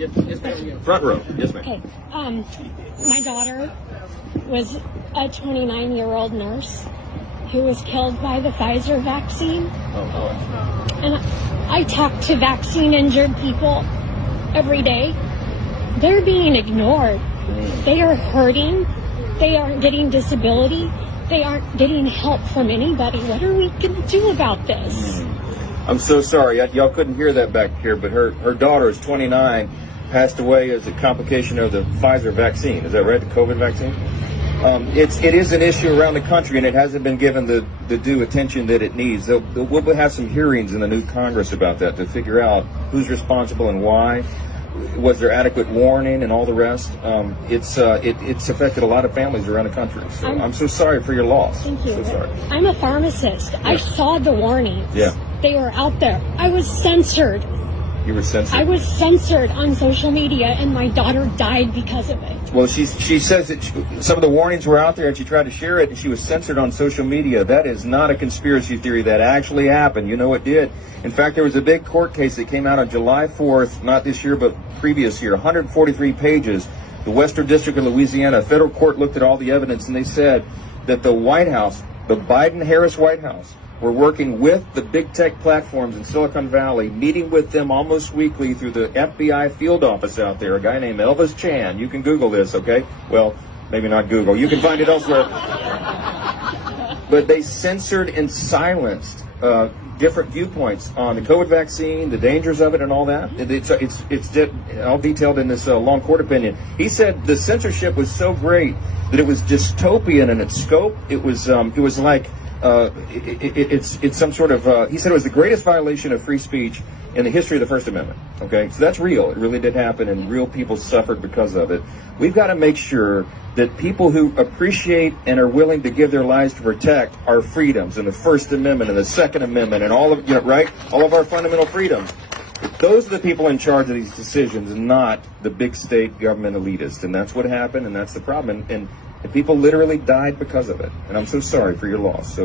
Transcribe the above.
Yes, ma'am. Front row. Yes, ma'am. Okay. My daughter was a 29-year-old nurse who was killed by the Pfizer vaccine. Oh, And I talk to vaccine-injured people every day. They're being ignored. They are hurting. They aren't getting disability. They aren't getting help from anybody. What are we going to do about this? I'm so sorry. Y'all couldn't hear that back here, but her daughter is 29, passed away as a complication of the Pfizer vaccine. Is that right? The COVID vaccine? It is an issue around the country, and it hasn't been given the due attention that it needs. We'll have some hearings in the new Congress about that to figure out who's responsible and why. Was there adequate warning and all the rest? It's affected a lot of families around the country. So I'm so sorry for your loss. Thank you. So sorry. I'm a pharmacist. Yeah. I saw the warnings. Yeah. They were out there. I was censored. You were censored? I was censored on social media, and my daughter died because of it. Well, she says that some of the warnings were out there, and she tried to share it, and she was censored on social media. That is not a conspiracy theory. That actually happened. You know it did. In fact, there was a big court case that came out on July 4th, not this year, but previous year, 143 pages. The Western District of Louisiana, a federal court looked at all the evidence, and they said that the White House, the Biden-Harris White House, were working with the big tech platforms in Silicon Valley, meeting with them almost weekly through the FBI field office out there, a guy named Elvis Chan. You can Google this, okay? Well, maybe not Google. You can find it elsewhere. But they censored and silenced different viewpoints on the COVID vaccine, the dangers of it, and all that. It's all detailed in this long court opinion. He said the censorship was so great that it was dystopian in its scope. It was like it's some sort of, he said it was the greatest violation of free speech in the history of the First Amendment. Okay, so that's real. It really did happen, and real people suffered because of it. We've got to make sure that people who appreciate and are willing to give their lives to protect our freedoms and the First Amendment and the Second Amendment and all of, right, all of our fundamental freedoms, those are the people in charge of these decisions, not the big state government elitists. And that's what happened, and that's the problem. And people literally died because of it. And I'm so sorry for your loss. So